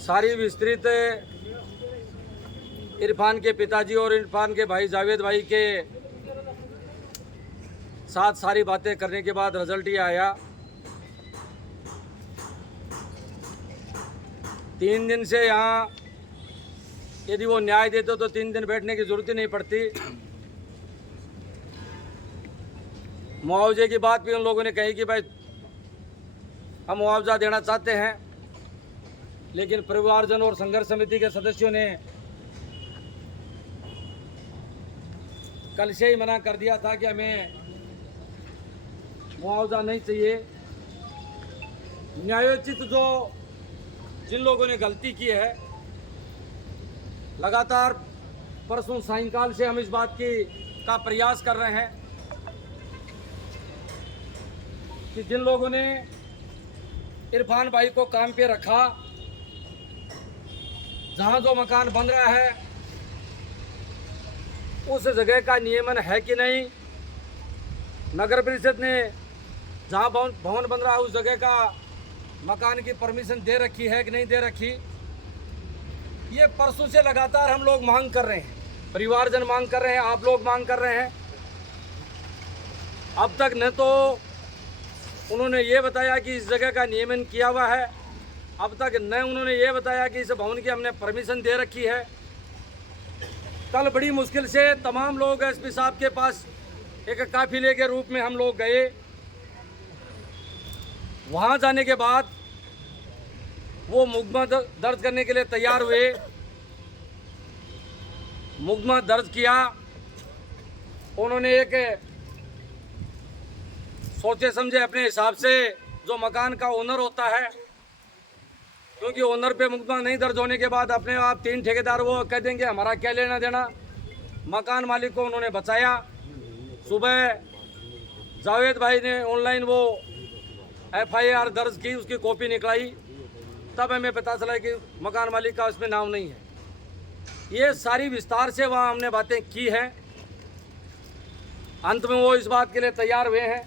सारी विस्तृत इरफान के पिताजी और इरफान के भाई जावेद भाई के साथ सारी बातें करने के बाद रिजल्ट ये आया। 3 दिन से यहाँ यदि वो न्याय देते तो 3 दिन बैठने की जरूरत ही नहीं पड़ती। मुआवजे की बात भी उन लोगों ने कही कि भाई हम मुआवजा देना चाहते हैं, लेकिन परिवारजन और संघर्ष समिति के सदस्यों ने कल से ही मना कर दिया था कि हमें मुआवजा नहीं चाहिए। न्यायोचित जो जिन लोगों ने गलती की है, लगातार परसों सायंकाल से हम इस बात का प्रयास कर रहे हैं कि जिन लोगों ने इरफान भाई को काम पे रखा, जहां जो मकान बन रहा है उस जगह का नियमन है कि नहीं, नगर परिषद ने जहां भवन बन रहा है उस जगह का मकान की परमिशन दे रखी है कि नहीं दे रखी। ये परसों से लगातार हम लोग मांग कर रहे हैं, परिवारजन मांग कर रहे हैं, आप लोग मांग कर रहे हैं। अब तक न तो उन्होंने ये बताया कि इस जगह का नियमन किया हुआ है, अब तक न उन्होंने ये बताया कि इस भवन की हमने परमिशन दे रखी है। कल बड़ी मुश्किल से तमाम लोग एसपी साहब के पास एक काफिले के रूप में हम लोग गए। वहाँ जाने के बाद वो मुकदमा दर्ज करने के लिए तैयार हुए। मुकदमा दर्ज किया, उन्होंने एक सोचे समझे अपने हिसाब से जो मकान का ओनर होता है, क्योंकि ओनर पे मुकदमा नहीं दर्ज होने के बाद अपने आप 3 ठेकेदार वो कह देंगे हमारा क्या लेना देना। मकान मालिक को उन्होंने बचाया। सुबह जावेद भाई ने ऑनलाइन वो FIR दर्ज की, उसकी कॉपी निकलाई, तब हमें पता चला कि मकान मालिक का उसमें नाम नहीं है। ये सारी विस्तार से वहाँ हमने बातें की हैं। अंत में वो इस बात के लिए तैयार हुए हैं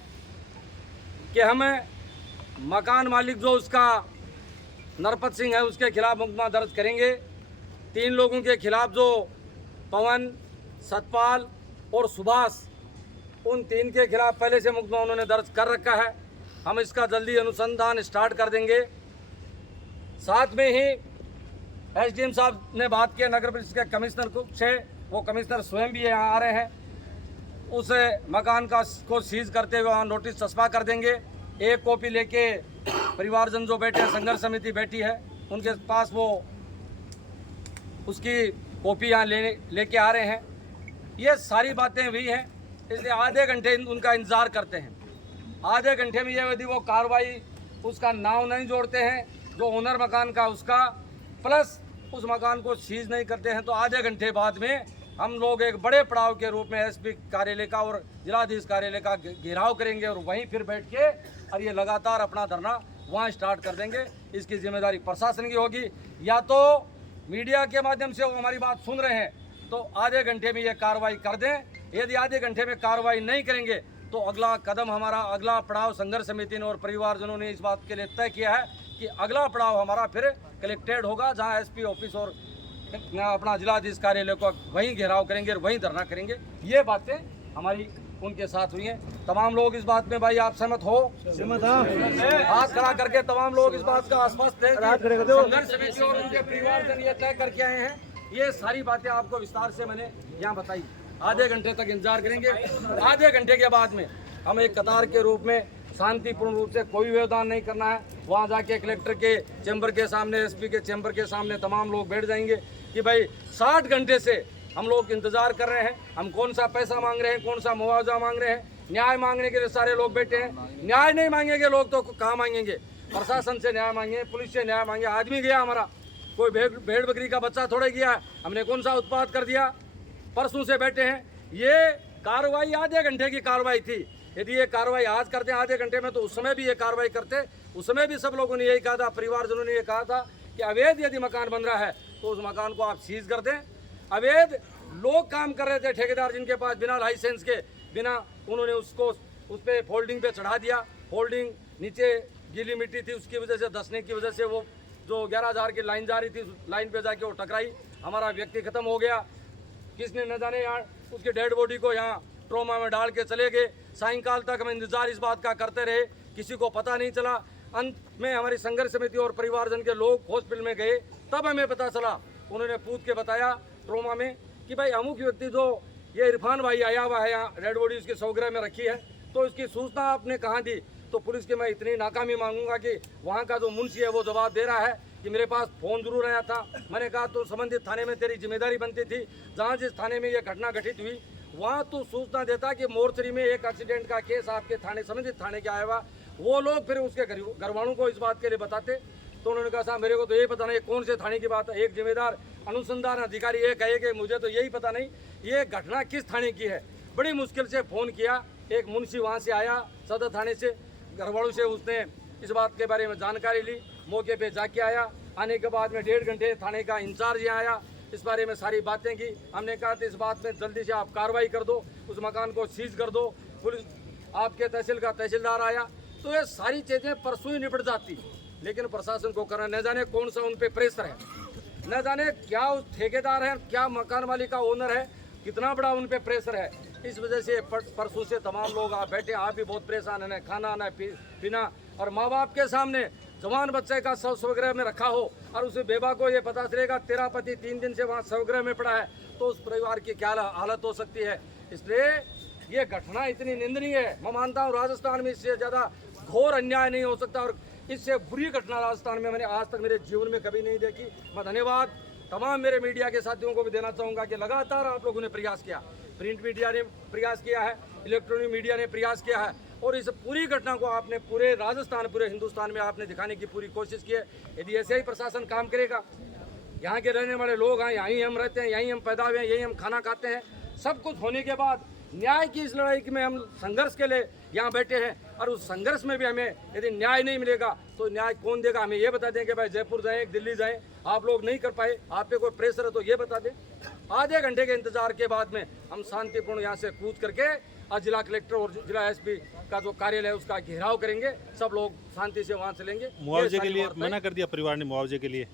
कि हमें मकान मालिक जो उसका नरपत सिंह है उसके खिलाफ मुकदमा दर्ज करेंगे। 3 लोगों के खिलाफ जो पवन, सतपाल और सुभाष, उन 3 के खिलाफ पहले से मुकदमा उन्होंने दर्ज कर रखा है। हम इसका जल्दी अनुसंधान स्टार्ट कर देंगे। साथ में ही SDM साहब ने बात किया नगर परिषद के कमिश्नर से, वो कमिश्नर स्वयं भी यहाँ आ रहे हैं। उस मकान को सीज करते हुए वहाँ नोटिस चस्पा कर देंगे। एक कॉपी लेके परिवारजन जो बैठे हैं, संघर्ष समिति बैठी है, उनके पास वो उसकी कॉपी यहाँ लेके आ रहे हैं। ये सारी बातें हुई हैं, इसलिए आधे घंटे उनका इंतज़ार करते हैं। आधे घंटे में यदि वो कार्रवाई उसका नाम नहीं जोड़ते हैं जो ओनर मकान का उसका, प्लस उस मकान को सीज नहीं करते हैं, तो आधे घंटे बाद में हम लोग एक बड़े पड़ाव के रूप में SP कार्यालय का और जिलाधीश कार्यालय का घेराव करेंगे और वहीं फिर बैठ के और ये लगातार अपना धरना वहाँ स्टार्ट कर देंगे। इसकी जिम्मेदारी प्रशासन की होगी। या तो मीडिया के माध्यम से वो हमारी बात सुन रहे हैं तो आधे घंटे में ये कार्रवाई कर दें। यदि आधे घंटे में कार्रवाई नहीं करेंगे तो अगला कदम हमारा, अगला पड़ाव संघर्ष समिति ने और परिवारजनों ने इस बात के लिए तय किया है कि अगला पड़ाव हमारा फिर कलेक्टेड होगा, जहां SP ऑफिस और अपना जिलाधीश कार्यालय को वहीं घेराव करेंगे और वहीं धरना करेंगे। ये बातें हमारी उनके साथ हुई हैं। तमाम लोग इस बात में, भाई आप सहमत हो? सहमत। हाथ खड़ा करके तमाम लोग इस बात का आश्वस्त है। संघर्ष समिति और उनके परिवारजन ये तय करके आए हैं। ये सारी बातें आपको विस्तार से मैंने यहाँ बताई। आधे घंटे तक इंतजार करेंगे। आधे घंटे के बाद में हम एक कतार के रूप में शांतिपूर्ण रूप से, कोई व्यवधान नहीं करना है। वहाँ जाके कलेक्टर के चैम्बर के सामने, SP के चैम्बर के सामने तमाम लोग बैठ जाएंगे कि भाई 60 घंटे से हम लोग इंतजार कर रहे हैं, हम कौन सा पैसा मांग रहे हैं, कौन सा मुआवजा मांग रहे हैं। न्याय मांगने के लिए सारे लोग बैठे हैं। न्याय नहीं मांगेंगे लोग तो कहाँ मांगेंगे? प्रशासन से न्याय मांगे, पुलिस से न्याय मांगे। आदमी गया हमारा, कोई भेड़ बकरी का बच्चा थोड़ा गया, हमने कौन सा उत्पाद कर दिया? परसों से बैठे हैं। ये कार्रवाई आधे घंटे की कार्रवाई थी। यदि ये कार्रवाई आज करते हैं आधे घंटे में, तो उस समय भी ये कार्रवाई करते। उस समय भी सब लोगों ने यही कहा था, परिवारजनों ने ये कहा था कि अवैध यदि मकान बन रहा है तो उस मकान को आप सीज कर दें। अवैध लोग काम कर रहे थे, ठेकेदार जिनके पास बिना लाइसेंस के, बिना, उन्होंने उसको उस पर फोल्डिंग पे चढ़ा दिया। फोल्डिंग नीचे गीली मिट्टी थी, उसकी वजह से, धंसने की वजह से वो जो 11,000 की लाइन जा रही थी, उस लाइन पे जाके वो टकराई, हमारा व्यक्ति खत्म हो गया। किसने न जाने यहाँ उसके डेड बॉडी को यहाँ ट्रोमा में डाल के चले गए। सायंकाल तक हम इंतजार इस बात का करते रहे, किसी को पता नहीं चला। अंत में हमारी संघर्ष समिति और परिवारजन के लोग हॉस्पिटल में गए, तब हमें पता चला, उन्होंने पूछ के बताया ट्रोमा में कि भाई अमुक व्यक्ति जो ये इरफान भाई आया हुआ है, यहाँ डेड बॉडी उसके सौगृह में रखी है, तो इसकी सूचना आपने कहाँ दी? तो पुलिस की मैं इतनी नाकामी मांगूंगा कि वहाँ का जो मुंशी है वो जवाब दे रहा है कि मेरे पास फ़ोन जरूर आया था। मैंने कहा तो संबंधित थाने में तेरी जिम्मेदारी बनती थी, जहाँ जिस थाने में ये घटना घटित हुई वहाँ तो सूचना देता कि मोर्चरी में एक एक्सीडेंट का केस आपके थाने संबंधित थाने के आया हुआ। वो लोग फिर उसके घर वालों को इस बात के लिए बताते। तो उन्होंने कहा साहब मेरे को तो यही पता नहीं कौन से थाने की बात है। एक जिम्मेदार अनुसंधान अधिकारी ये कहे कि मुझे तो यही पता नहीं ये घटना किस थाने की है। बड़ी मुश्किल से फ़ोन किया, एक मुंशी वहाँ से आया सदर थाने से, घर वालों से उसने इस बात के बारे में जानकारी ली, मौके पे जाके आया। आने के बाद में 1.5 घंटे थाने का इंचार्ज यहाँ आया, इस बारे में सारी बातें की। हमने कहा तो इस बात में जल्दी से आप कार्रवाई कर दो, उस मकान को सीज कर दो। पुलिस आपके तहसील का तहसीलदार आया, तो ये सारी चीज़ें परसों ही निपट जाती, लेकिन प्रशासन को करना, न जाने कौन सा उन पर प्रेशर है, न जाने क्या उस ठेकेदार है, क्या मकान मालिक का ओनर है, कितना बड़ा उन पर प्रेशर है। इस वजह से परसों से तमाम लोग आप बैठे, आप भी बहुत परेशान है, न खाना न पीना, और माँ बाप के सामने जवान बच्चे का शव स्वगृह में रखा हो और उसे बेबा को ये पता चलेगा तेरा पति 3 दिन से वहाँ स्वगृह में पड़ा है, तो उस परिवार की क्या हालत हो सकती है। इसलिए ये घटना इतनी निंदनीय है। मैं मानता हूँ राजस्थान में इससे ज़्यादा घोर अन्याय नहीं हो सकता, और इससे बुरी घटना राजस्थान में मैंने आज तक मेरे जीवन में कभी नहीं देखी। मैं धन्यवाद तमाम मेरे मीडिया के साथियों को भी देना चाहूँगा कि लगातार आप लोगों ने प्रयास किया, प्रिंट मीडिया ने प्रयास किया है, इलेक्ट्रॉनिक मीडिया ने प्रयास किया है, और इस पूरी घटना को आपने पूरे राजस्थान, पूरे हिंदुस्तान में आपने दिखाने की पूरी कोशिश की है। यदि ऐसे ही प्रशासन काम करेगा, यहाँ के रहने वाले लोग हैं, यहीं हम रहते हैं, यहीं हम पैदा हुए हैं, यहीं हम खाना खाते हैं, सब कुछ होने के बाद न्याय की इस लड़ाई में हम संघर्ष के लिए यहाँ बैठे हैं, और उस संघर्ष में भी हमें यदि न्याय नहीं मिलेगा तो न्याय कौन देगा? हमें ये बता दें कि भाई जयपुर जाएं, दिल्ली जाएं, आप लोग नहीं कर पाए, आप पे कोई प्रेशर है तो ये बता दें। आधे घंटे के इंतजार के बाद में हम शांतिपूर्ण यहाँ से कूच करके और जिला कलेक्टर और जिला एसपी का जो कार्यालय है उसका घेराव करेंगे, सब लोग शांति से वहाँ चलेंगे। मुआवजे के लिए मना कर दिया परिवार ने, मुआवजे के लिए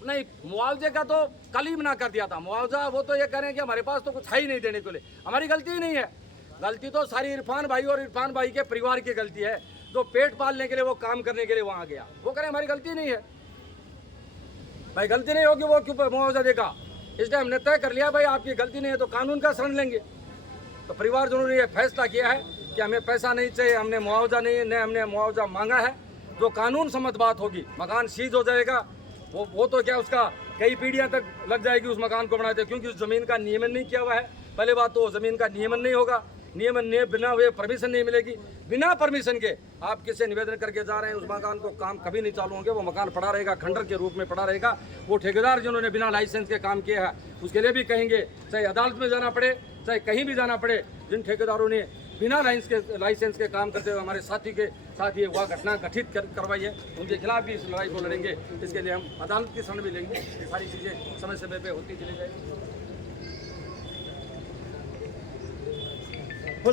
नहीं, मुआवजे का तो कल ही मना कर दिया था। मुआवजा वो तो ये कह रहे हैं कि हमारे पास तो कुछ है ही नहीं देने के लिए। हमारी गलती ही नहीं है, गलती तो सारी इरफान भाई और इरफान भाई के परिवार की गलती है, जो पेट पालने के लिए वो काम करने के लिए वहाँ गया। वो कह रहे हमारी गलती नहीं है, भाई गलती नहीं होगी वो क्यों मुआवजा देगा? इसलिए हमने तय कर लिया भाई आपकी गलती नहीं है तो कानून का शरण लेंगे। तो परिवारजनों ने ये फैसला किया है कि हमें पैसा नहीं चाहिए, हमने मुआवजा नहीं, न हमने मुआवजा मांगा है। जो कानून सम्मत बात होगी, मकान सीज हो जाएगा, वो तो क्या उसका कई पीढ़ियां तक लग जाएगी उस मकान को बनाते, क्योंकि उस जमीन का नियमन नहीं किया हुआ है। पहले बात तो जमीन का नियमन नहीं होगा, नियमन बिना हुए परमिशन नहीं मिलेगी। बिना परमिशन के आप किसी निवेदन करके जा रहे हैं, उस मकान को काम कभी नहीं चालू होंगे, वो मकान पड़ा रहेगा, खंडर के रूप में पड़ा रहेगा। वो ठेकेदार जिन्होंने बिना लाइसेंस के काम किया है उसके लिए भी कहेंगे, चाहे अदालत में जाना पड़े, चाहे कहीं भी जाना पड़े, जिन ठेकेदारों ने बिना लाइसेंस के काम करते हुए हमारे साथी के साथ ये वह घटना घटित करवाई है, उनके खिलाफ भी इस लड़ाई को लड़ेंगे। इसके लिए हम अदालत की शरण भी लेंगे। सारी चीज़ें समय समय पे होती चली जाएगी।